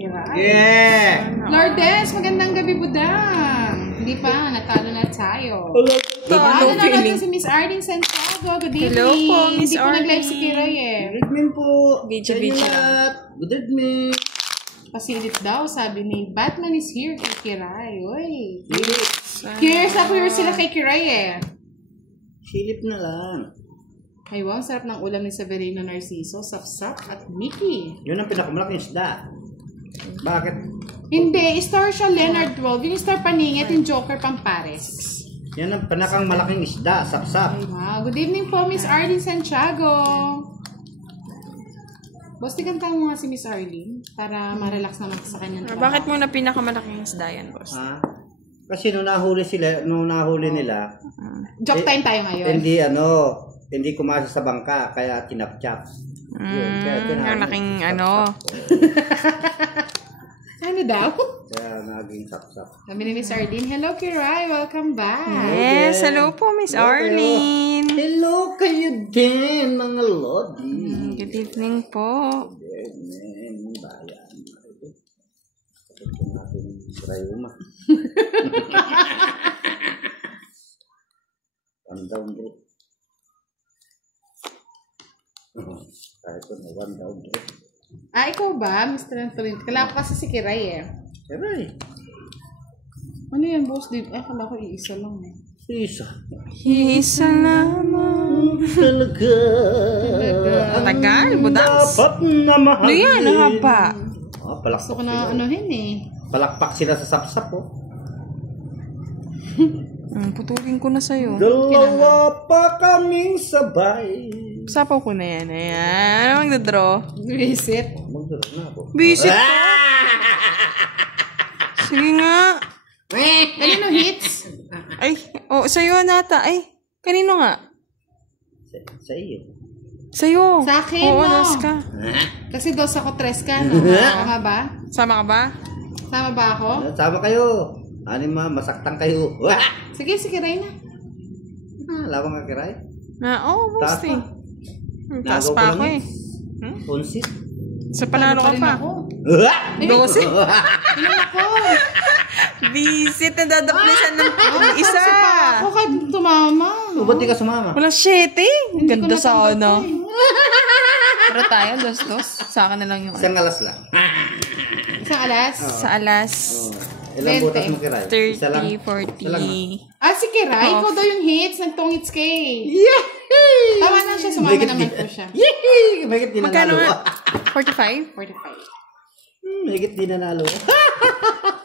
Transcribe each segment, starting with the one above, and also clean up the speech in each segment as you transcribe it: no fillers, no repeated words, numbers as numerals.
Kiray. Yeah! Lourdes, magandang gabi, budang. Hindi pa, natalo na tayo. Talo na natin si Miss Arlene Santiago. Good evening. Hello po, Miss Hindi po nag-live si Arlene. Kiray eh. Good evening po. Video. Good evening. Pasilit daw, sabi ni Batman is here kay Kiray. Uy. Curious ako yung sila kay Kiray eh. Silip na lang. Ay wow, sarap ng ulam ni Severino Narciso, Sapsap at Mickey. Yun ang pinakamalaking isda. Bakit? Hindi, star siya Leonard 12. Yung star Paningit, yung Joker Pampares. Yan ang pinakang malaking isda. Sapsap. Ay wow, good evening po Miss Arlene Santiago. Boss, tigantahan mo nga si Miss Arlene para ma-relax naman sa kanyang trabaho. Bakit mo na pinakamalaking isda yan, boss? Ha? Kasi nung nahuli nila, Joke time tayo ngayon. hindi kumasa sa bangka, kaya tinapchap. Yung laking ano. Ano daw? Kaya naging sapsap. Sabi ni Miss Arlene, hello Kiray, welcome back. Yes, hello po, Miss Arlene. Hello kayo din, mga lodi. Good evening po. Amen. Bayan. Ito natin Rayuma. One down bro. Kahit ito na one down bro. Ikaw ba, Mr. Antolin? Kala ko kasi si Kiray eh. Kiray. Ano yan, boss? Kala ko iisa lang eh. Isa. Isa lamang. Talaga. Tagal, budaks. Dapat na mahalin. Ano yan, ang haba. Gusto ko na anuhin eh. Palakpak sila sa sapsap oh. Putulin ko na sa'yo. Dalawa pa kaming sabay. Sapaw ko na yan. Ayan. Ano magdadraw? Visit. Magdala na ako. Visit ko. Sige nga. Kanino hits? Ay, sa'yo nata. Ay, kanino nga? Sa iyo. Sa'yo. Sa akin, Oo, no. nas ka. Kasi 2 ako, 3 ka, no? Tama ba? Sama ka ba? Tama ba ako? Sama kayo. Masaktan kayo. Sige, si Kiray na. Lawang ka kiray. Oo, Taas boss. Taas Nagaw ko pa ako lang eh. Punsit. Sa panalo ka pa. 12? Ano ako? Visit na dadaplisan ng isa. Ako ka tumama. Ba't di ka sumama? Wala 7. Ganda natanggap sana. eh. Pero tayo, 2-2. Sa akin na lang yung Isang alas lang. Isang alas? Sa alas. Ilang butas mo kiray? Isa lang. 30, 40. Isa lang. Si Kiray, ikaw daw yung hits. Nagtong hits kay. Yehey! Tama na siya, sumama naman po siya. Yehey! Mahigit di Magkano nanalo. nga? 45? 45. Mahigit di nanalo.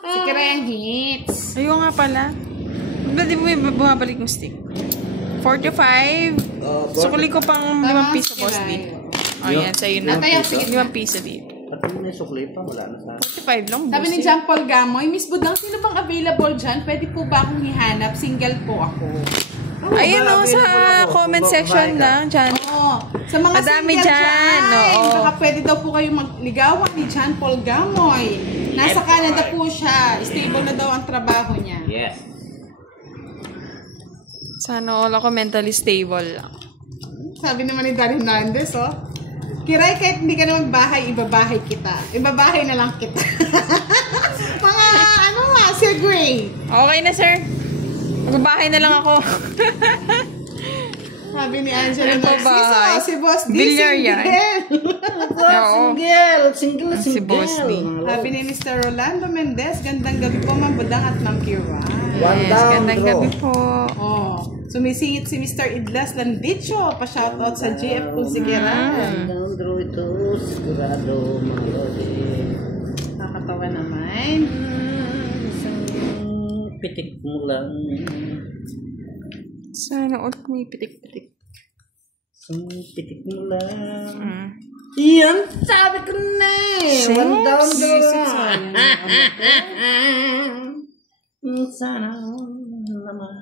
Si Kiray ang hits. Ayun nga pala. Ba't di mo bumabalik yung stick? 45. Sukuli ko pang 5 piso, boss dito. O yan, sa'yo na. Natay ako, sige. 5 piso dito. At yung sukli pa, wala na sa... 45 lang, Sabi ni boss. John Paul Gamoy, Miss Budang, sino bang available dyan? Pwede po ba akong ihanap? Single po ako. Ayun o, sa comment section lang, dyan. Oo. Sa mga Madami single dyan, oo. Baka pwede daw po kayo magligawan ni John Paul Gamoy. Nasa Canada po siya. Stable na daw ang trabaho niya. Yes. Sana all ako mentally stable lang. Sabi naman ni Darren Hernandez, oh. Kiray, kahit hindi ka na magbahay, ibabahay kita. Ibabahay na lang kita. Mga, Sir Gray. Okay na, sir. Magbabahay na lang ako. Sabi ni Angela Magbabahay. Narciso, si Boss D, Bilyar yan. single. Single. Si Boss D. Sabi ni Mr. Rolando Mendez, gandang gabi po, Ma'am Budang at Ma'am Kira. One Yes, down, gandang bro. gabi po. Oh, sumisingit si Mr. Idlas Landicho. Pa-shoutout sa GF kung si Kira. Down draw ito, sigurado, mga lodi. Nakakatawa naman. Isang pitik mo lang. Sana all may pitik-pitik. Isang pitik mo lang. Yan, sabi ko na eh. One down draw. Sana naman.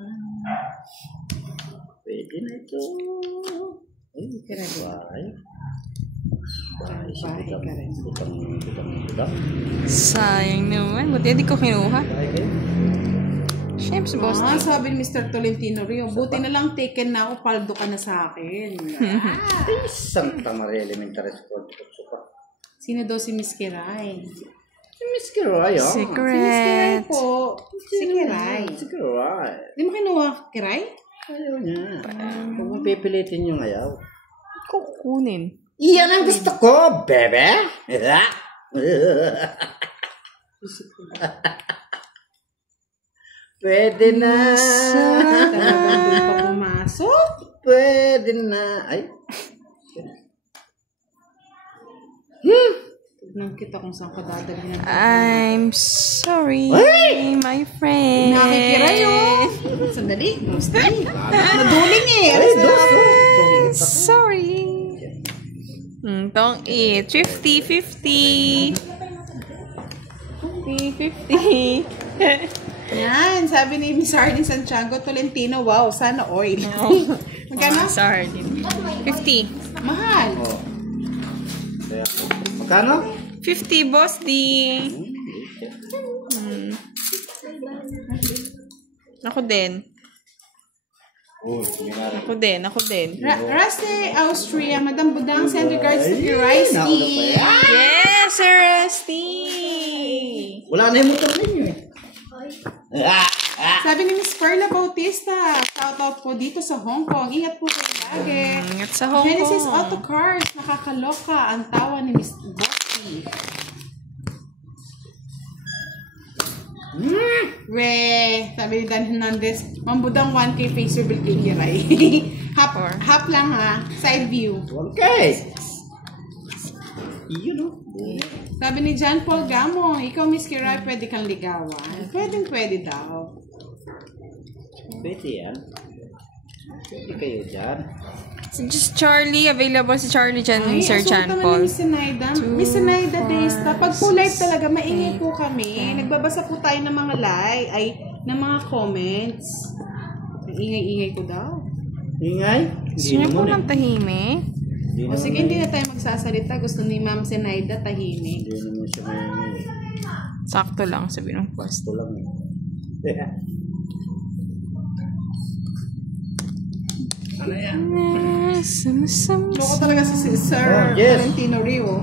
Pwede na ito. Ay, kinagawa. Butang. Sayang naman. Buti hindi ko kinuha. Siyempre si boss. Sabi ni Mr. Tolentino Rio, buti na lang taken na ako, paldo ka na sa akin. Isang Tamar Elementary School. Sino daw si Miss Kiray? Si Miss Kiray, ah. Si Miss Kiray Secret. po. Si Kiray. Si Kiray. Di mo kinuha, Kiray? Ayaw niya. Kung mong pipilitin yung ayaw. Kukunin. Iyan ang gusto ko, bebe. Pwede na. Talagang doon pa pumasok. Pwede na. Ay. Tignan kita kung saan ka dadalhin. I'm sorry, Ay! my friend. Nakikiray oh. Sandali. Mostly. Naduling eh. Ay, Alas na dos. ako. Sorry. Don't eat. 50-50. 50-50. Yan. Sabi ni Miss Arlene Santiago Tolentino, wow, sana oil. Magkano? Sorry. 50. Mahal. Oh. Kaya, magkano? 50, boss D. Ako din. Oh, sinara. Ako din. Rusty, Austria, Madam Budang, send regards to your rice. Nauna pa yan. Yes, Sir Rusty. Wala na yung motor ninyo eh. Sabi ni Miss Perla Bautista, shout out po dito sa Hong Kong. Ingat po kayo lagi. Ingat sa Hong Genesis Kong. Auto Cars, nakakaloka ang tawa ni Miss Bossy. Sabi ni Dan Hernandez, Mambudang 1K face reveal kay Kiray. Hap lang ha, side view. Okay. Yun o. Sabi ni John Paul Gamo, ikaw Miss Kiray, pwede kang ligawan. Pwede daw. Pwede yan. Pwede kayo dyan. Just Charlie, available si Charlie dyan, Ay, Sir John asutan na Paul. ni Miss Sinaida. Miss Sinaida Days, pag po live talaga, maingay po kami. Nagbabasa po tayo ng mga ng mga comments. Ang ingay-ingay ko daw. Ingay? Gusto niyo po ng tahimik? O sige, hindi na tayo magsasalita. Gusto ni Ma'am Sinaida tahimik. Hindi naman siya may Sakto lang, sabi ng post. gusto lang eh. Ano yan? Loko talaga si Sir Oh, yes. Valentino Rio.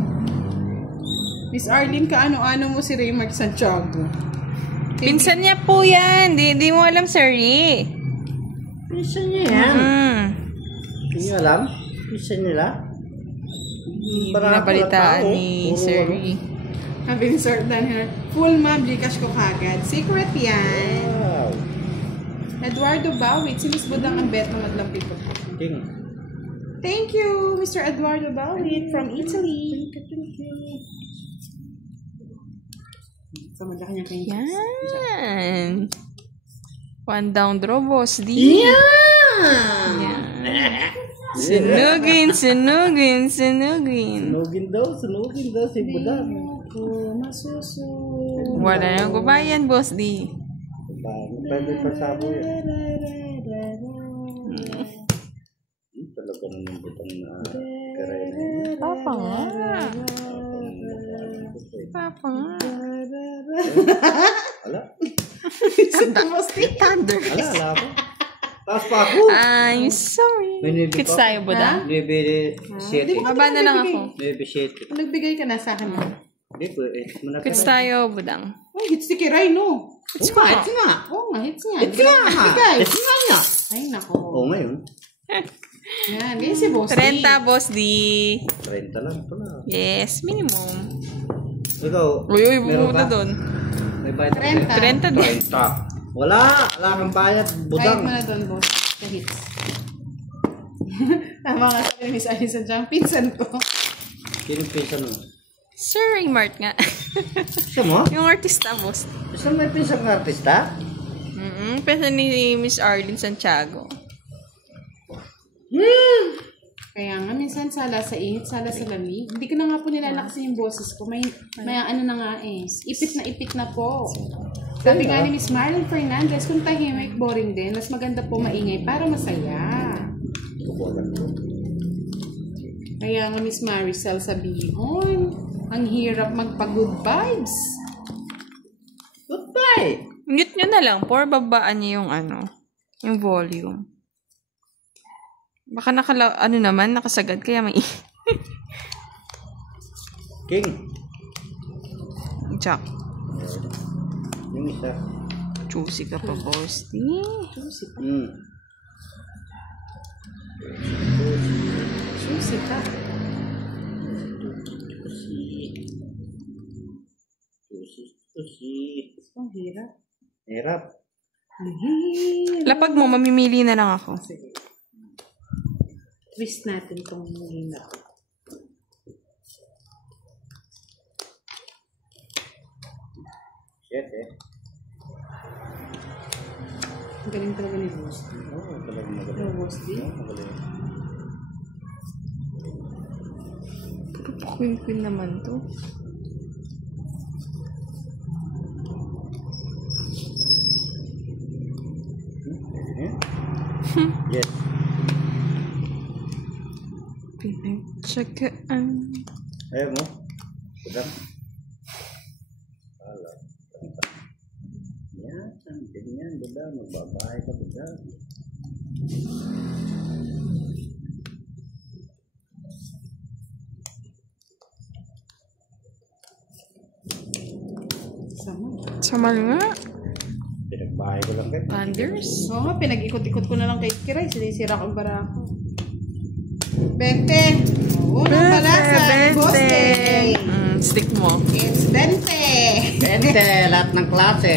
Miss Arlene, kaano-ano mo si Raymart Santiago? Pinsan niya po yan. Di mo alam, Sir Ri. Pisa niya yan. Hindi niyo alam? Pisa nila? Nabalitaan ni Sir Ri. Sabi ni Sir Daniel, full ma'am, Gcash ko kagad. Secret yan. Wow. Eduardo Bawit, si Miss Budang ang bet na maglampit ko. King. Thank you, Mr. Eduardo Bawit from Italy. Sama na kanya kayo. Yan. One down draw, boss D. Yan! Sunugin. Sunugin daw si Budang. Wala nang gubayan, boss D. Pwede pasabo yan. Talaga naman Budang na karay na yun. Papa nga. Ala? Thunder. Ala ako. Taas pa ako. I'm sorry. Kits tayo, Buda. Bebe, Di ba Baba na lang ako. Bebe, shit. Nagbigay ka na sa akin. Hindi po, Kits tayo, Budang. Oh, hits ni Kiray, no? It's nga, it's nga. Oo nga, hits niya. It's nga. Nagbigay. It's nga nga. Ay, nako. Oo, ngayon. Yan, ganyan si Boss D. 30, boss D. 30 lang pala. Yes, minimum. Ikaw, Uy, meron pumunta ka? doon. May bayad ka? 30 doon. 30. Wala kang bayad. Kahit Budang. mo na doon, Boss. Sa hits. Tama nga sa Miss Alisa Jang. Pinsan ko. Kinipisa mo. Sir Raymart nga. Isa mo? Yung artista, boss. Isa may pisang artista? Pesa ni Miss Arlene Santiago. Kaya nga, minsan sala sa init, sala sa lamig. Hindi ko na nga po nilalakasin yung boses ko. May ano na nga eh. Ipit na po. Sabi nga ni Miss Marlon Fernandez, kung tahimik, boring din. Mas maganda po maingay para masaya. Kaya nga Miss Maricel sabihin, ang hirap magpa-good vibes. Goodbye! Mute nyo na lang. Por babaan niyo yung yung volume. Baka nakasagad kaya may King. Jack. Yung isa. Juicy ka pa, boss D. Susi ka. Susi. Ang hirap. Hirap. Ang hirap. Lapag mo, mamimili na lang ako. Twist natin itong hirap. Shit eh. Ang galing talaga ni Boss. Oo, talagang magaling. Hello, Boss D. Magaling. Puro queen naman to. Yes. Pinagtsagaan. Ayaw mo? Sudah. Alam. Yan. Ganyan. Buda. Magbabahay ka. Buda. Sama. Samal nga. Pinagbahay ko lang kayo. Thunders. Oo nga, pinag-ikot-ikot ko na lang kay Kiray. Sinisira ko ang barako. 20. Unang balasa ni Boss Day. Stick mo. It's 20. Bente. Lahat ng klase.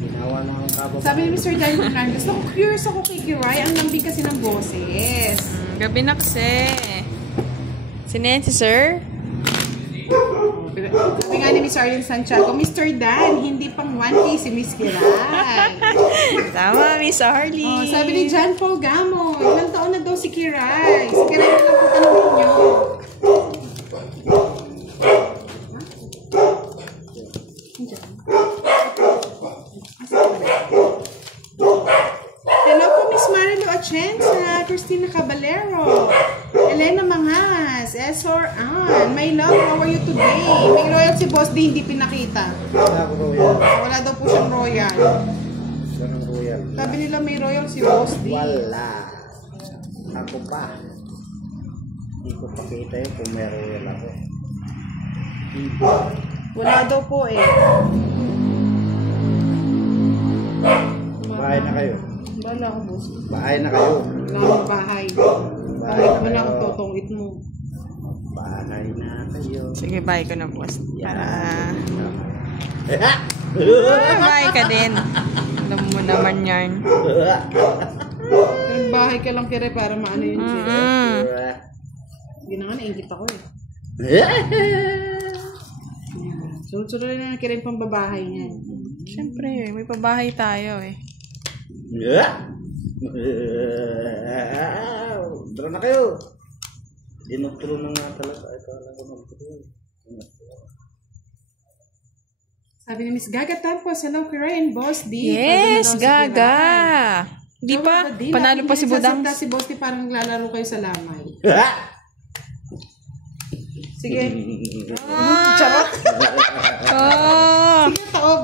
Ginawa na ang kabo. Sabi ni Mr. Dan Fernandez, curious ako kay Kiray. Ang lambing kasi ng boses. Gabi na kasi. Sino yan si Sir? Sabi nga ni Miss Arlene Santiago, Mr. Dan, hindi pang 1K si Miss Kiray. Tama, Miss Harley. Oh, sabi ni John Paul Gamo, ilang taon na daw si Kiray. Si Kiray na lang po tanongin niyo. Hello po, Miss Marilo Atienza, Christina Caballero, Elena Mangas, Esor Ann, my love, how are you today? May royal si Boss D, hindi pinakita. Wala ko royal. Wala daw po siyang royal. Ganang royal. Sabi nila may royal si Boss D. Wala. Ako pa. Hindi ko pakita yun kung may royal ako. Wala daw po eh. Bahay na kayo. Wala ako, Boss. Bahay na kayo. Wala akong bahay. Bahay ko na akong totongit mo. Bahay na kayo. Sige, bye ko na, boss. Para... Yan. Bye ka din. Alam mo naman yan. Nagbahay ka lang kire para maano yun siya. Hindi na nga, naingit ako eh. Sunod-sunod na kire yung pambabahay niyan. Siyempre, may pabahay tayo eh. Dara na kayo. Dinuturo na nga talaga. Ito lang ko magturo. Sabi ni Miss Gaga Tampos, hello Kiray and Boss D. Yes, Pagano daw si Gaga. Kiray. Di pa, Di, panalo pa si Budang. Si Boss D parang naglalaro kayo sa lamay. Sige. Charot. Oh, Sige, taob.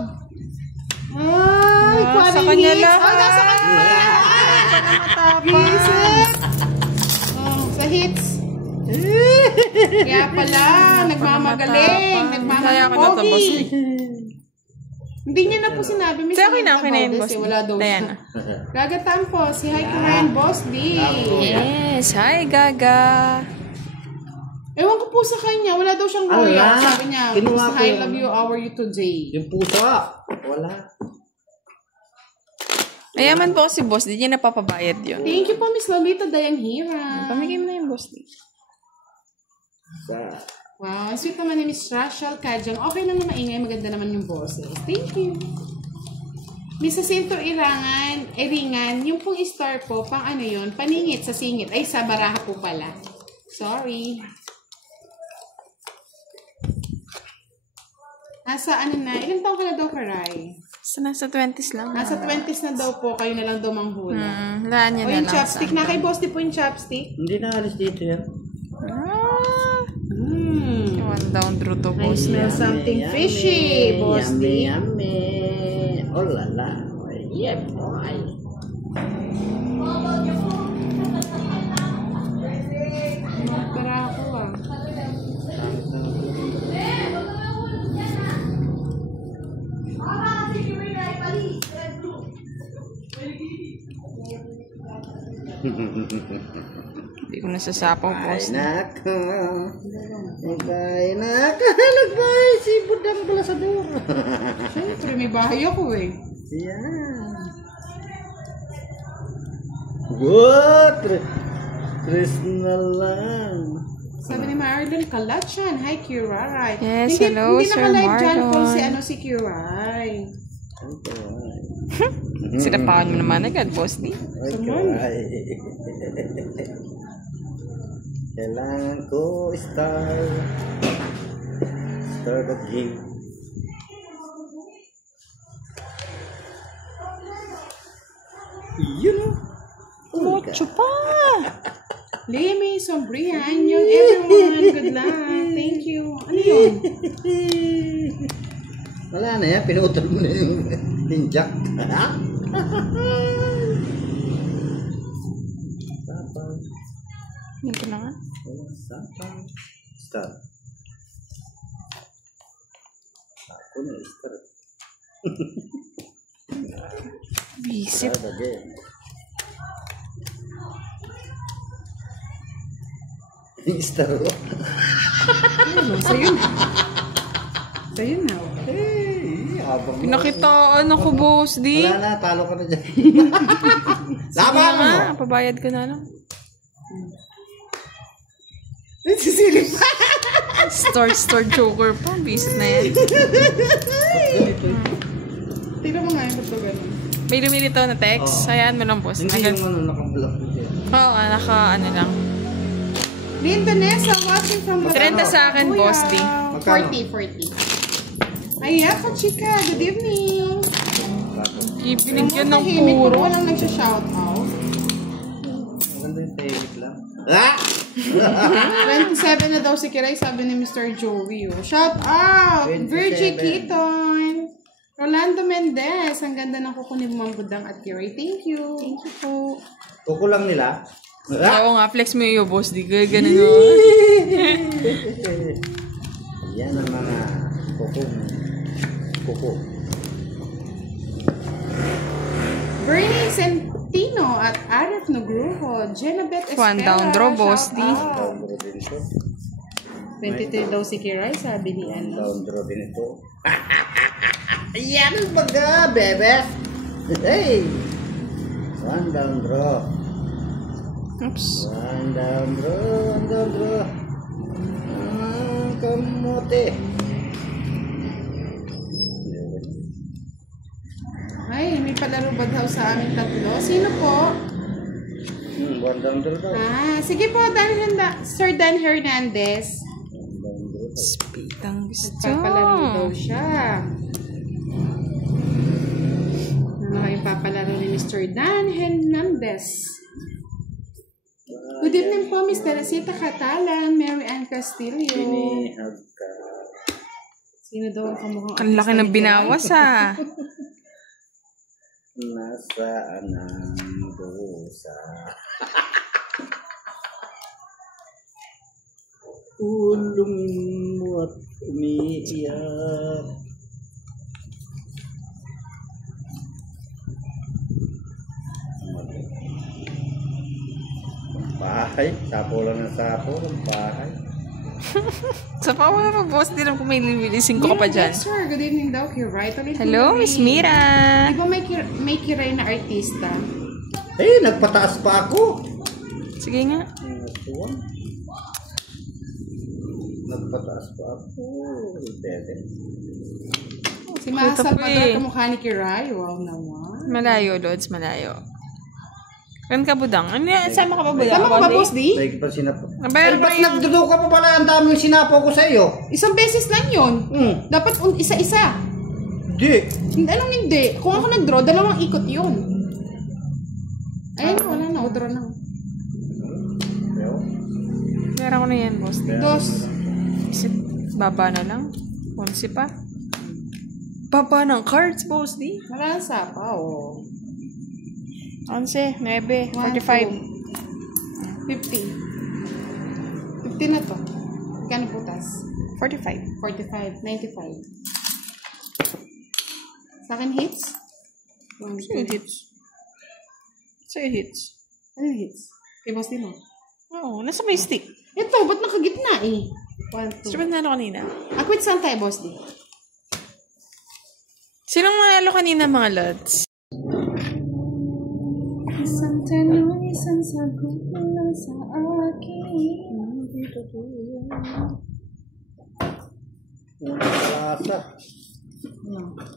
Ay, sa kanya lang. Ay, nasa kanya. Visit. Oh, sa hits. Kaya pala, nagmamagaling. Kaya ko na to, Boss D. Hindi niya na po sinabi. Miss, Okay na yun, Boss D. Wala daw Diana. siya. Gaga Tampos, si Hi Kiran, Boss D. Yes, hi Gaga. Ewan ko po sa kanya, wala daw siyang royal. Ala, Sabi niya, kinuha ko Hi, yun. love you, how are you today? Yung puso. Wala. Mayaman po si Boss D, niya napapabayad yun. Thank you po, Miss Lolita Dayanghira. Pamigay mo na yung Boss D. Wow, ang sweet naman ni Miss Rachel Kajang. Okay lang na maingay, maganda naman yung boses. Thank you. Miss Jacinto Iringan, yung pong star po, pang ano yun, paningit sa singit. Ay, sa baraha po pala. Sorry. Nasa ano na, ilang taon ka na daw, Karay? Nasa 20s lang. Nasa 20s na daw po, kayo na lang daw manghula. Wala niya O na yung lang. chopstick, na kay Boss di po yung chopstick. Hindi na alis dito yan. One down through to, I Boss D. smell something fishy, Boss D. Yummy. Oh la la. Yeah, boy. Para ako ah. Hindi ko nasasapaw, boss. Ay, nako. Ay, nako. Nagbay si Budang Balasador. Siyempre, may bahay ako eh. Yan. What? Tres na lang. Sabi ni Marlon, kalat yan. Hi, Kiray. Yes, hello, hindi Sir naka-live dyan po Marlon. si Kiray. Sinapakan mo naman agad, boss D. Okay. Kailangan ko start the game. Yun o. Mucho pa! Lemi, Sombrian, yung everyone. Good luck. Thank you. Ano yun? Wala na yan. Pinutol mo na yung tinjak. Sapang. Yan ko na nga. Sapang. Start. Ako na start. Bisip. Start again. Start. Sa'yo na. Sa'yo na. Hey, habang Pinakitaan ako, boss D. wala na, talo ka na dyan. Sige Laban mo! nga, pabayad ko na lang. Nagsisilip pa. Store joker pa. Bisit na yan. Tignan mo nga yung ba't ganun. May lumilitaw na text. Hayaan mo lang, boss. Hindi yung nakablock mo dyan. Oo, ano lang. Linda Nessa, watching from 30 sa akin, Kuya. boss D. 40. Ay, ako, chika. Good evening. Ibinigyan ng Tahimik puro. ko walang nagsha-shoutout. Maganda yung tahimik lang. Ah! 27 na daw si Kiray, sabi ni Mr. Joey. Oh. Shout out! 27. Virgie Keaton! Rolando Mendez. Ang ganda ng kuko ni Ma'am Budang at Kiray. Thank you. Thank you po. Kuko lang nila. Ah! Oo nga, flex mo yung boss D. Ganun o. Yan ang mga kuko. Bernie Centino at Arif Nugruho. Jenabeth Estela. One down draw, boss shout D. out. Down draw din ito. 23 daw si Kiray, sabi ni ano. Down draw din ito. Yan baga, bebes. Hey! One down draw. Oops. One down draw. Kamote. Ay, may palaro ba daw sa aming tatlo? Sino po? One down draw daw. Sige po, Sir Dan Hernandez. One down draw daw. Speed ang gusto. Papalaro daw siya. Ano yung papalaro ni Mr. Dan Hernandez? Good evening po, Miss Teresita Catalan, Mary Ann Castillo. Binihag ka. Sino daw ang kamukhang Ang laki ng binawas ah. Nasaan ang dusa? Ulungin mo at umiiyak. Bahay, sapo lang ng sapo, bahay. Sa pa mo na boss din kung may lilisin ko ka pa dyan. Yes, sir. Good evening daw, Kiray. Hello, Miss Mira. Di ba may Kiray na artista? Eh, nagpataas pa ako. Sige nga. Nagpataas pa ako. Bebe. Si Masa Ito po Pagar, eh. kamukha ni Kiray. Wow naman. Malayo, Lods, malayo. Kan ka budang? Ano yan? Sama ka ba budang? Tama ka ba, Boss D? Dahil pa sinapo. Nabayar Ay, ko ba't na yung... nagdudo ka pa pala? Ang dami yung sinapo ko sa iyo. Isang beses lang yun. Dapat isa-isa. Di. Anong hindi? Kung ako nag-draw, dalawang ikot yun. Ayun, wala na. O-draw na. Pera ko na yan, boss. Dos. Isip, baba na lang. 11 pa. Baba ng cards, boss, di? Wala sa pa, oh. 11, 9, 45. 50. 50 na to. Magkano putas? 45. 45. 95. Sa akin hits? Sa'yo hits. Sa'yo hits. Ano hits? Kay boss din mo. Oo, nasa may stick. Ito, ba't nakagitna eh? 1, 2. Sino ba nanalo kanina? Quit saan tayo, boss din? Sinong nanalo kanina, mga lads? Isang tanong, isang sagot mo lang sa akin. Balasa.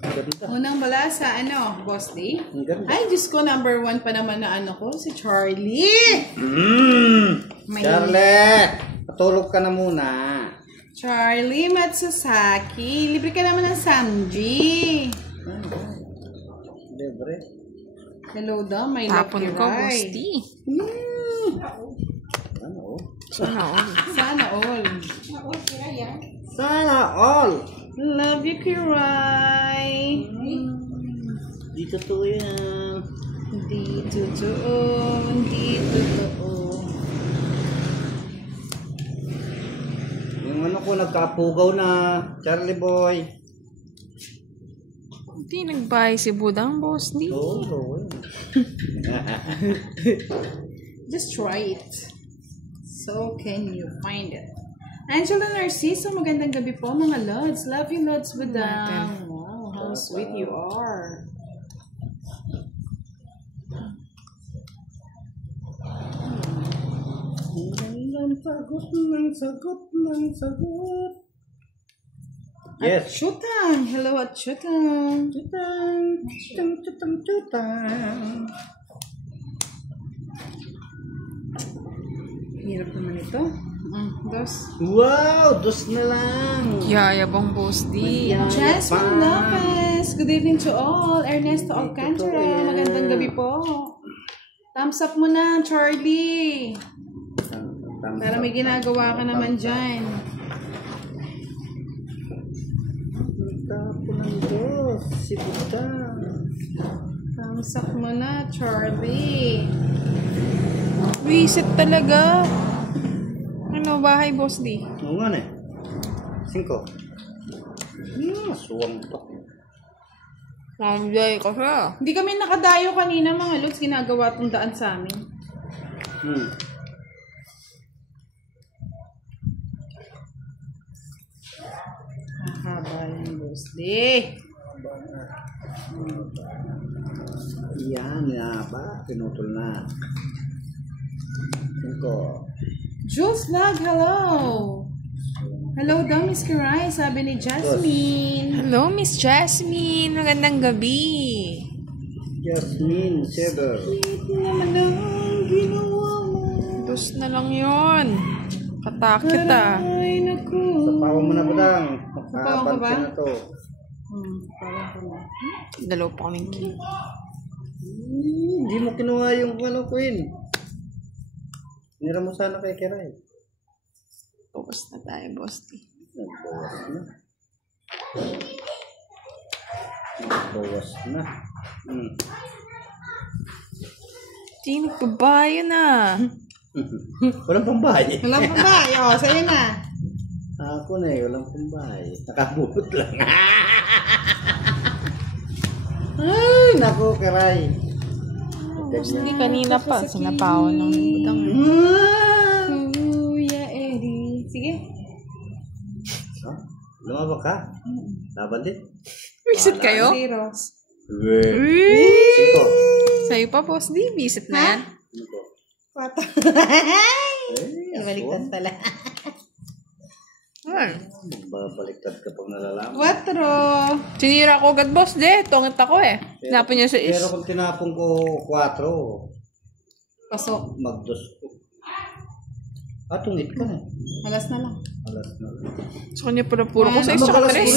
Ganda. Unang balasa, boss D? Ang ganda. Ay, Diyos ko, number 1 pa naman na ko, si Charlie. Charlie! Patulog ka na muna. Charlie Matsusaki. Libre ka naman ng Samji. Libre. Hello daw, my Tapon lucky ko, boss ride. D. Ano? Sana all. Sana all. Sana all. Love you, Kiray. Di totoo yan. Hindi totoo, hindi totoo. Yung ano ko, nagkapugaw na. Charlie boy. Hindi nagbayay si Budang, boss D. Oo. Just try it. So can you find it? Angela Narciso, magandang gabi po mga Lods. Love you, Lods Budang. Wow, how sweet you are. Sagot. Yes. Chutang! Hello at Chutang. Chutang. Hirap naman ito. Dos. Wow, dos na lang. Yayabang, boss D. Jasmine Lopez. Good evening to all. Ernesto Alcantara. Magandang gabi po. Thumbs up mo na, Charlie. Para may ginagawa ka naman dyan. Tapo ng dos. Si Buta. Thumbs up mo na, Charlie. Visit talaga. Ano, bahay, boss D? Oo nga na eh. 5. Suwang to. Mamjay ko siya. Hindi kami nakadayo kanina mga Lods. Ginagawa tong daan sa amin. Haba yung boss day. Yan na ba? Pinutol na. 5. Jules Vlog, hello! Hello daw, Miss Kiray, sabi ni Jasmine. Hello, Miss Jasmine. Magandang gabi. Jasmine Sever. Ito naman ang ginawa mo. Dos na lang yun. Katakit ah. Ay, naku. Sapawan mo na ba lang? Sapawan ko ba? Na to. Parang ko na. Dalaw pa kaming key. Hindi mo kinuha yung ano, Queen. Nira mo sana kay Kiray. Focus na tayo, boss D. Nagbawas na. Nagbawas na. Di, nagbabayo na. Walang pambahay. Walang pa ba? O, sa'yo na. Ako na eh, walang pambahay. Nakabulot lang. Ay, naku, Kiray. Boss D, kanina pa. Sinapawan ng budang. Kuya Eddie. Sige. Lumabak ka? Laban din? Visit kayo? 0. 5. Sa'yo pa, boss D. Visit na yan. 4. Baliktad pala. Babaliktad ka pag nalalaman. 4. Sinira ko agad, boss D. Tungit ako eh. Napon niya sa is. Pero kung tinapong ko 4, Pasok. magdos ko. Tungit ka na. Alas na lang. Alas na. Sa kanya pala puro ko sa is tsaka Magalas tres.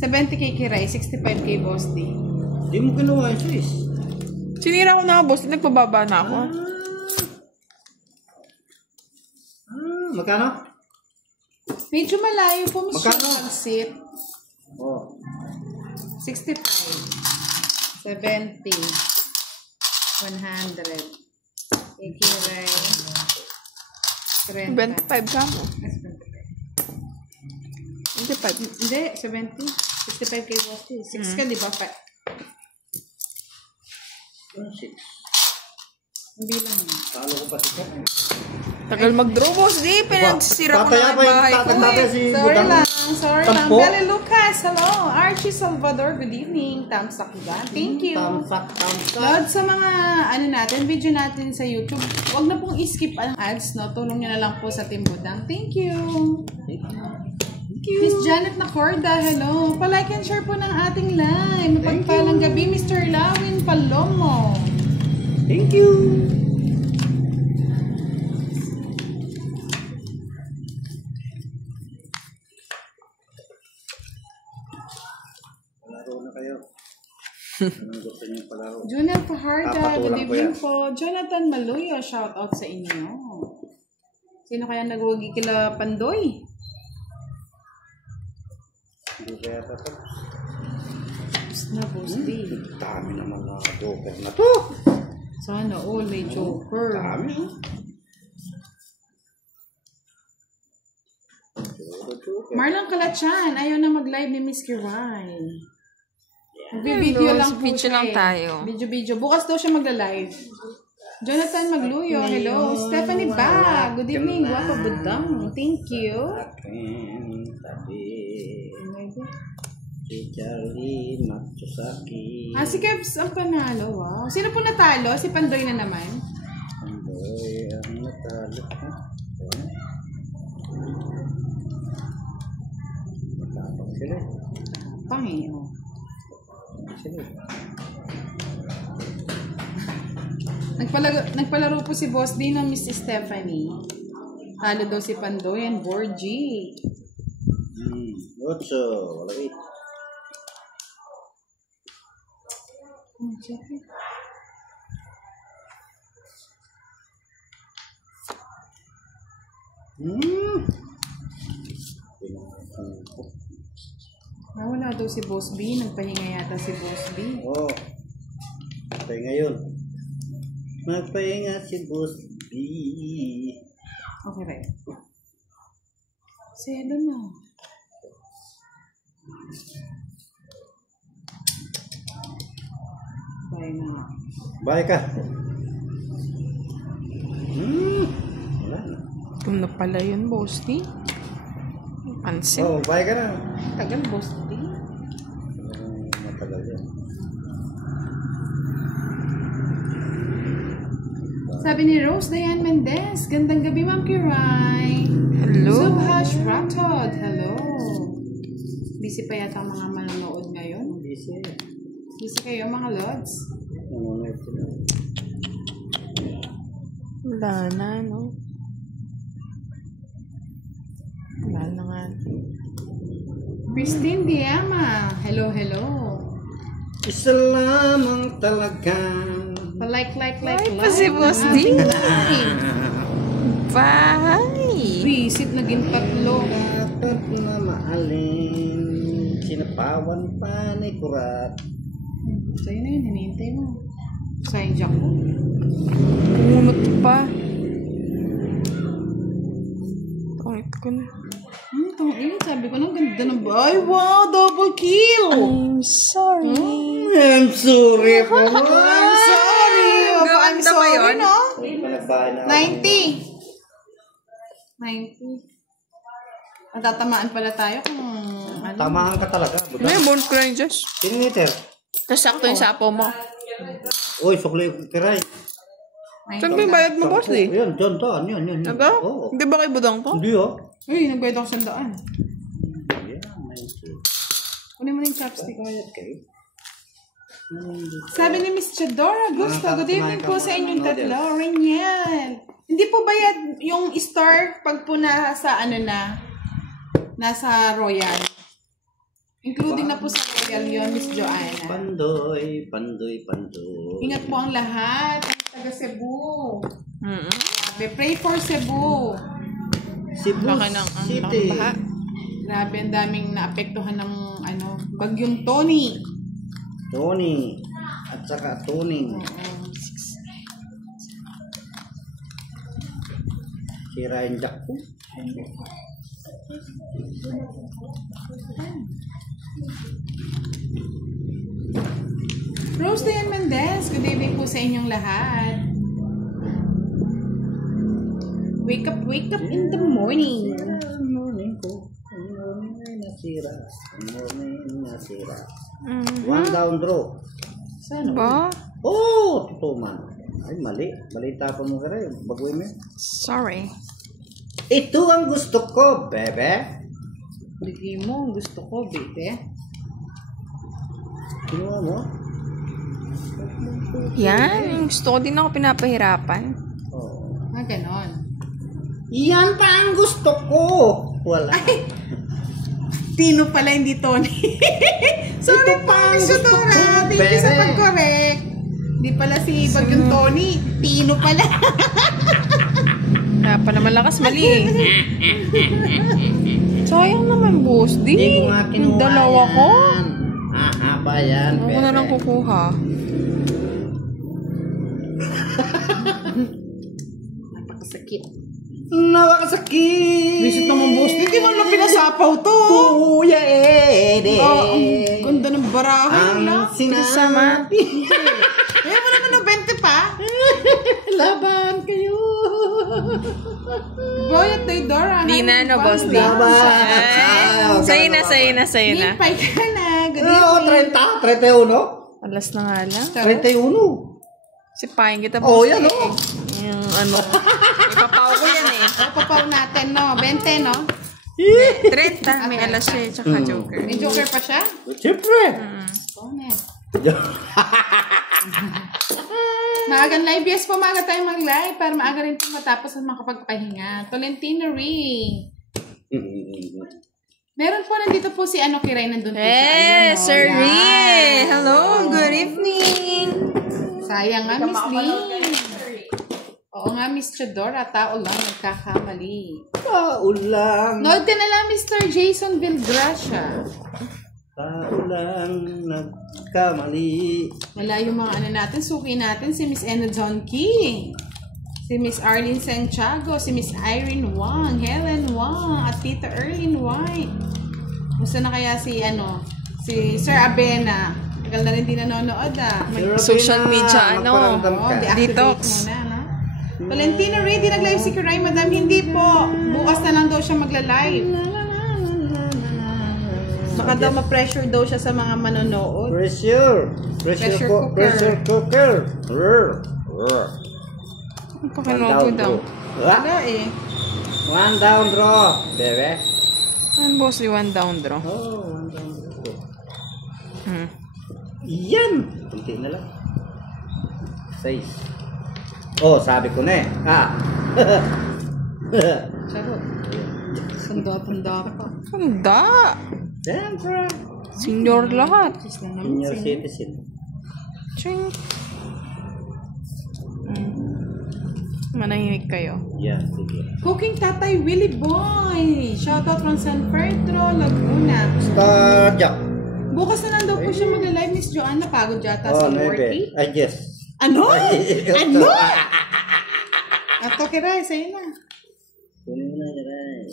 60. 70k Kiray, 65k Boss D. Hindi mo kinuha yung Swiss. Sinira ko na, boss D. Nagpababa na ako. Magkano? Medyo malayo po Magkano? ang seat. Oh. 65. 70. 100. Kay Kiray. 30. 25 ka mo. 25. 25. Hindi, 70. 65k Boss D. 6 ka, di ba? 6. Hindi lang. Talo ko pa si Kok. Tagal mag-draw, boss D. Pinagsira ko Tataya na pa ang yung bahay ko tatay eh. si Sorry Budang. lang. Sorry lang. Tampo. Belle Lucas, hello. Archie Salvador, good evening. Tamsak ba? Thank you. Tamsak. Lord, sa mga video natin sa YouTube, wag na pong i-skip ang ads, no? Tulong nyo na lang po sa Team Budang. Thank you. Miss Janet Nacorda, hello. Palike and share po ng ating live. Mapagpalang gabi, Mr. Lawin Palomo. Thank you. Palaro na kayo. Anong gusto niyo palaro? Junel Paharda, Papatulang good ko evening yan. po. Jonathan Maluyo, shout out sa inyo. Sino kaya nagwagi kila Pandoy? Hindi kaya tapos. Tapos na, Boss D. Dami na mga joker na to. Sana all may joker. Dami. Joker. Marlon Kalachan, ayaw na mag-live ni Miss Kiray. Mag-video Hello, lang po video siya lang eh. tayo. Video. Bukas daw siya magla-live. Jonathan Magluyo, hello. Stephanie Ba, good evening. Guwapa Budang. Thank you. Sabi si Charlie Matsusaki. Si Kebs ang panalo. Wow. Sino po natalo? Si Pandoy na naman. Pandoy ang natalo. Matapang sila. Pangeo. Sila. Nagpalaro po si Boss Dino, Miss Stephanie. Talo daw si Pandoy and Borgie. Otso. Wala wait. Wala daw si Boss B. Nagpahinga yata si Boss B. Oh. Tayo ngayon. Magpahinga si Boss B. Okay, right. Selo na. Bye na. Bye ka. Wala na. Kung na pala yun, boss D. Pansin. Oh, bye ka na. Tagal, Boss B. Matagal yan. Sabi ni Rose Diane Mendez, gandang gabi, Ma'am Kiray. Hello. Subhash Ratod, hello. Busy pa yata ang mga manonood ngayon. Busy. Busy kayo, mga lods. Nanonood sila. Wala na, no? Wala na nga. Christine Diama, hello. Isa lamang talagang Like. Pa si Boss D. Bye. Visit naging tatlo. dapat na maalin. Sinapawan pa ni Kurat. Sa'yo na yun, hinihintay mo. Sa'yo jack mo. Pumunot pa. Pangit ko na. Sabi ko nang ganda ng ay wow, double kill! I'm sorry. I'm sorry po. I'm sorry! I'm Ganda ba sorry, yun? no? May panagbahay na 90. Matatamaan pala tayo kung ano. Tamaan ka talaga. May bone crunches. Kilometer. Tapos sakto yung sapo mo. Uy, sukli kiray. Saan ba yung bayad mo, boss eh? Yan, dyan, dyan. Yan. Naga? Oo. Hindi ba kay Budang to? Hindi oh. Uy, nagbayad ako 100. Yeah, 90. Kunin mo na yung chopstick. Okay. Sabi ni Miss Chadora Gusto, good evening po sa inyong tatlo. Reniel. Hindi po bayad yung star pag po nasa ano na, nasa Royal. Including na po sa Royal yun, Miss Joanna. Pandoy. Ingat po ang lahat. Taga Cebu. Grabe, pray for Cebu. Cebu Baka ng City. baha. Grabe, ang daming naapektuhan ng ano, bagyong Tony. Tony. At saka Tuning. Si Ryan Jack po. Rose Diane Mendez, good evening po sa inyong lahat. Wake up in the morning. Ang morning ko. Ang morning ay nasira. Ang morning ay nasira. One down draw. Saan? Ba? Oh, totoo man. Ay, mali. Mali tapon mo ka rin. Baguhin mo. Sorry. Ito ang gusto ko, bebe. Bigay mo ang gusto ko, baby. Kinuha mo? Yan. Gusto ko din ako pinapahirapan. Oo. Ganon. Yan pa ang gusto ko. Wala. Tino pala, hindi Tony. Sorry Ito pa, pa ang Miss gusto Dora. ko, Thank you sa bebe. pag-correct. Hindi pala si Bagyong Tony. Tino pala. Kaya pala malakas, mali eh. Sayang naman, boss. Hindi ko nga kinuha Dalawa yan. ko. Haba yan, Ako bebe. na lang kukuha. Napakasakit. Nakakasakit. Visit naman, boss. Hindi mo lang pinasapaw to. Kuya Ede. Oh, ang ganda ng barahan Ang lang. sinasabi. Ayaw mo naman ng 20 pa. Laban kayo. Boy at Dora. Di na, no, boss. Di. Laban. Sa'yo na, sa'yo na, sa'yo na. Hipay ka na. Good Oo, evening. 30, 31. Alas na nga lang. 31. Sipahin kita, Oh, boss. yan, eh. oh. Yung ano. Ipapaw ko yan eh. Papaw natin, no? 20, no? 30. May alas siya, tsaka joker. May joker pa siya? Siyempre. Oh, man. Maagang live. Yes po, maaga tayo mag-live para maaga rin po matapos at makapagpahinga. Tolentino Ring. Meron po, nandito po si ano, Kiray, nandun po siya. Eh, Ayun, Sir yan. Lee. Hello, good evening. Sayang nga, Miss Lee. Oo nga, Miss Chadora, tao lang, nagkakamali. Paulang. Nood din na lang, Mr. Jason Vilgracia. Paulang nagkamali. Wala yung mga ano natin, suki natin, si Miss Ena John Key, si Miss Arlene Santiago, si Miss Irene Wang, Helen Wang, at Tita Erlene White. Gusto na kaya si si Sir Abena. Tagal na rin di nanonood Social media, ano? Deactivate Detox. muna, no? Valentina Ray, di nag-live si Kiray, madam. Hindi po. Bukas na lang daw siya magla-live. Baka daw ma-pressure daw siya sa mga manonood. Pressure. Pressure cooker. Pressure cooker. Ang pakinood daw. Wala eh. One down draw. Bebe. Ang boss, di one down draw. Oh, one down draw. Hmm. Yan. Kunti na lang. 6. Oh, sabi ko na eh. Charot. Sanda-panda pa. Handa. Siyempre. Senior lahat. Just na naman. Senior citizen. Ching. Manahimik kayo. Yan, sige. Cooking Tatay Willie Boy. Shoutout from San Pedro, Laguna. Star Jack. Bukas na lang daw po siya mag-live, Miss Joanna. Pagod yata Oh, sa maybe. worky. I guess. Ano? Ano? Ato Kiray, sa'yo na. Kunin mo na yan.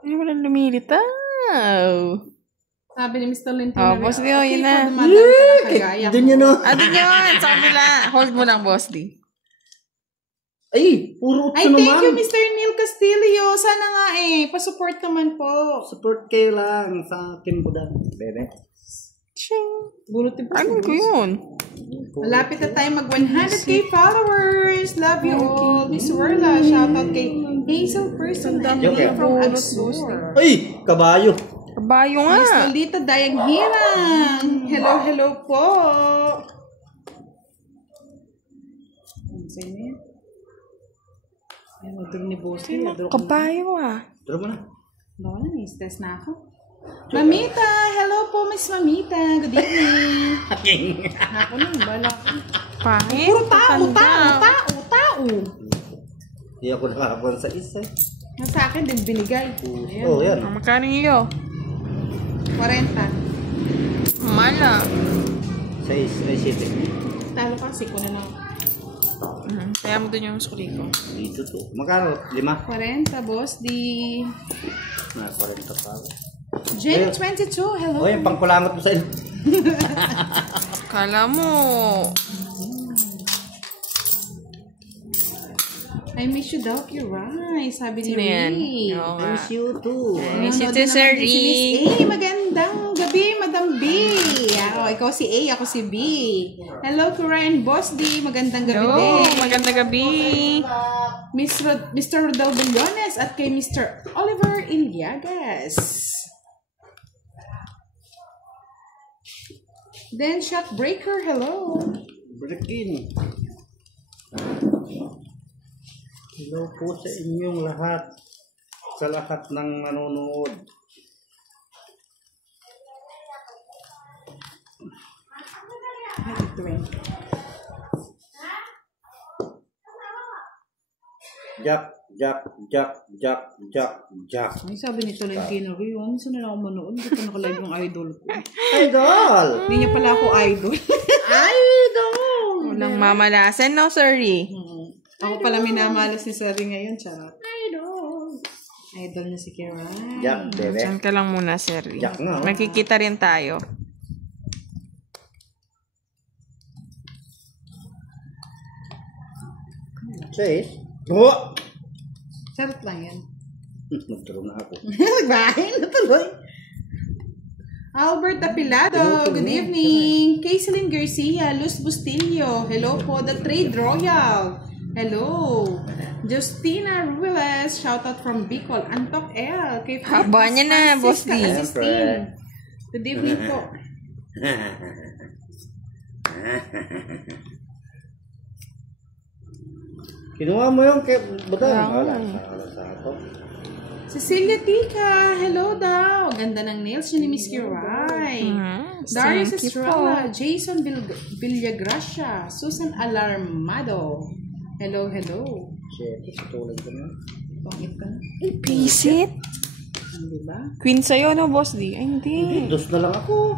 Ay, walang lumilitaw. Sabi ni Mr. Lentino. Oh, boss Dio, yun na. Dumadaan ka ng kagaya Doon yun oh. Ano yun? Sa kabila. Hold mo lang, boss D. Ay, puro Ay, utso thank naman. you, Mr. Neil Castillo. Sana nga pa-support naman po. Support kayo lang sa akin budan. Bebe. Ching. Bulot yung Ano ko yun? Malapit na tayo mag 100k followers. Love you all. Miss Werla, shoutout kay Hazel Person and Okay. Lee from Bonus, Agsur. Ay, kabayo. Kabayo Miss nga. Lolita Dayanghirang. Hello, hello po. Sa'yo na yan. Ay, maduro ni Bossy. Kabayo ah. Turo mo na. Baka na, stress na ako. Mamita! Hello po, Miss Mamita. Good evening. Ako na, bala ko. Pangit. Puro tao, Tanda. tao. Hindi ako nakakabuan sa isa. Sa akin din binigay. Ayan. Oh, yan. Ang magkano iyo? 40. Mala. 6, ay 7. Talo kasi ko na lang. Kaya mo dun yung sukli ko. Dito to. Magkano? 5? 40, boss. Di... Na, 40 pa ako. Jen 22, hello. Oh, yung pangkulangot mo sa ilo. Kala mo. I miss you daw, Kiray. Sabi ni Sino yan? Ray. Oo I nga. miss you too. Miss you Nanonood too, na Sir naman din si Miss Rick. A. Magandang gabi, Madam B. Ikaw si A, ako si B. Hello, Kiray and Boss D. Magandang gabi Hello, din. magandang gabi. Mr. Rodel Billones at kay Mr. Oliver Iliagas. Then, Shockbreaker, hello. Breaking. Hello po sa inyong lahat. Sa lahat ng manonood. Jack. Ay, sabi ni Tolentino, minsan na lang ako manood. Hindi pa nakalive yung idol ko. Idol! Hindi niya pala ako idol. Idol! Walang mamalasan, no, sorry. Ako pala minamalas ni Sari ngayon, charot. Idol na si Kiray. Jack, bebe. Diyan ka lang muna, sorry. Jack nga, oh. Magkikita rin tayo. Says, oh! Charot lang yan. Nagturo na ako. Nagbahin na tuloy. Albert Apilado, good evening. Kaislyn Garcia, Luz Bustillo, hello po, The Trade Royal. Hello. Justina Ruiles, shoutout from Bicol. Antok L. Kay Haba niya na, Boss D. Assisting. Good evening po. Kinuha mo yung kay Budang. Wala. Wala sa ako. Cecilia Tika, hello daw. Ganda ng nails niya ni Miss Kiray. Darius Thank you Estrella, Jason Villagracia, Susan Alarmado. Hello, hello. Shit, tutulog ko na. Pangit ka na. Pisit. Diba? Queen sa'yo, no, Boss D? Ay, hindi. Dos na lang ako.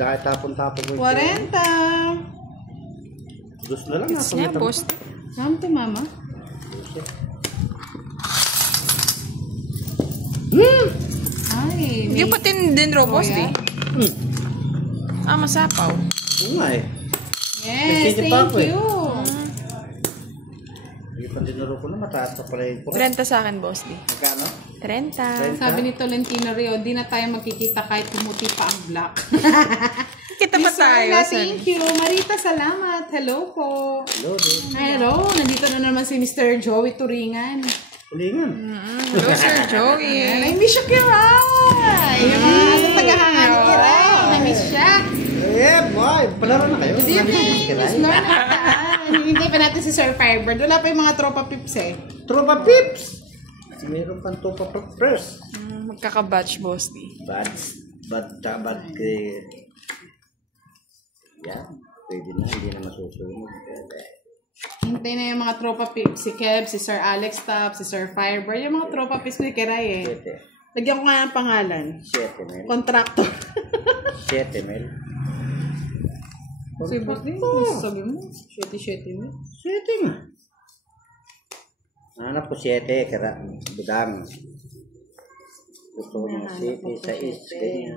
Dahil tapon-tapon ko. 40. Dos na lang It's ako. niya, Boss D. Saan to, mama? Ay, Hindi pa din raw, Boss D. Kuya? Masapaw. Oo nga eh. Yes, Nagsisinip pa thank ako eh. you. Hindi pa dinuro ko na mataas pa pala yung pura. 30 sa akin, Boss D. Magkano? 30. Sabi ni Tolentino Rio, di na tayo magkikita kahit pumuti pa ang black. Kita pa Miss tayo. Marla, thank you. Marita, salamat. Hello po. Hello, dude. Hello, nandito na naman si Mr. Joey Turingan. Ulingan. Hello, Sir Joey. I miss you, Kiray. Yung mga tagahanga ni Kiray. Na-miss siya. Eh, boy. Palaro na kayo. Good evening, Miss Lorna. Hindi pa natin si Sir Firebird. Wala pa yung mga tropa pips eh. Tropa Pips! Meron pang tropa Pips. Magkakabatch, Boss D. Bad kay... Yan. Pwede na. Hindi na masusunod. Hintay na yung mga tropa pips. Si Kev, si Sir Alex Top, si Sir Firebird. Yung mga tropa pips ni Kiray eh. 7. Lagyan ko nga ng pangalan. 7 mil. Contractor. 7 mil. Si Boss din, sabi mo, 7 mo. 7 nga. Hanap ko 7. Kaya budang. Gusto ko ng 7 sa is. Ganyan.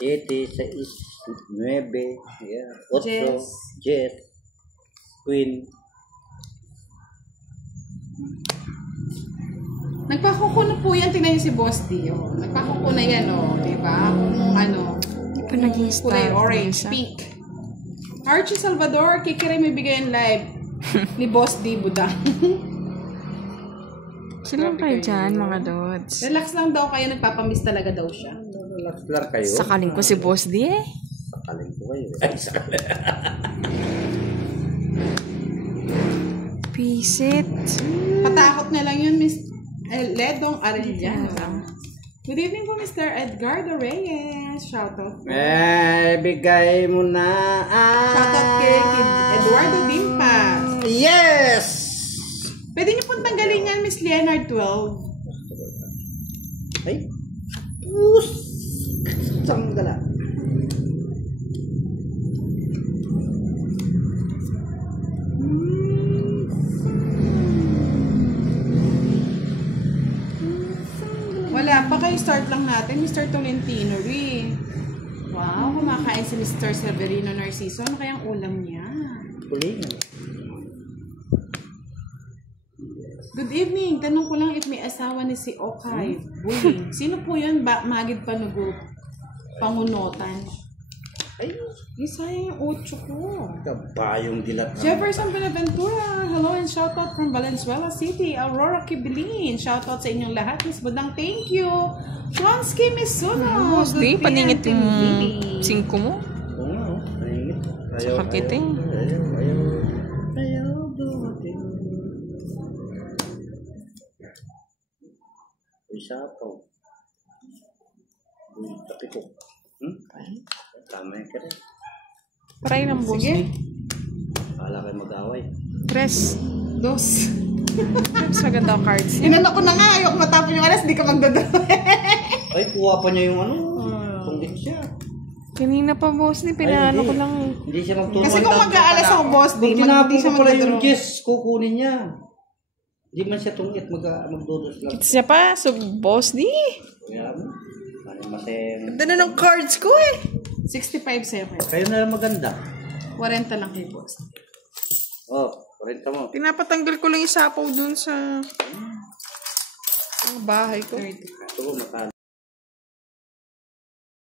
7 sa is. 9. Yeah. 8. Jess. Queen. Nagpakuko na po yan. Tingnan niyo si Boss D. Oh. Nagpakuko na yan, oh. Diba? Kung ano. Hindi pa naging Kulay star. orange, pink. Archie Salvador, kikiray may bigayan live ni Boss D. Budang. Sino kayo dyan, mga Lods? Relax lang daw kayo. Nagpapamiss talaga daw siya. Relax lang kayo. Sakaling ko si Boss D eh. Sakaling ko kayo. Ay, sakaling. Pisit. Patakot na lang yun, Miss Ledong Arellano. Good evening po, Mr. Edgardo Reyes. Shoutout po. Bigay mo na. Shoutout kay Eduardo Dimpas. Yes! Pwede niyo pong tanggalin yan, Miss Leonard 12. Ay. Sanggala. Wala pa kayo, start lang natin, Mr. Tolentino rin. Wow, kumakain si Mr. Severino Narciso. Ano kayang ulam niya? Kulingan. Good evening. Tanong ko lang if may asawa ni si Okay. Bullying. Sino po yun? Magid Panugo? Pangunutan. Ay, Sayang yung 8 ko. kabayong dilat. Jefferson Benaventura. Hello and shoutout from Valenzuela City. Aurora Kibilin. Shoutout sa inyong lahat. Miss Budang, thank you. Shonsky Misuno. Boss D, paningit yung 5 mo. Oo nga, oh. Nahingit. Sa kakiting. Ayaw dumating. Isapaw. Uy, tapi ko. Tama yan ka rin. Try ng boss Sige. D. Kala kayo mag-away. 3. 2. Mas maganda ang cards niya. Inano ko na nga. Ayok matapon yung alas. Di ka magdadalo. Ay, kuha pa niya yung ano. Tunggit siya. Kanina pa boss D, pinaano ko lang eh. Hindi siya magtulong. Kasi kung mag-aalas ako, boss, Kung tinapon siya ko pala magdadalo. yung Jess, kukunin niya. Hindi man siya tungit, magdudos lang. Siya pa, so boss D. Kaya ano? Ano masayang. Ganda na ng cards ko eh. 65-7. Kayo na lang maganda. 40 lang kay boss. Oh, 40 mo. Pinapatanggal ko lang yung sapaw dun sa bahay ko. 30. Ito, makano.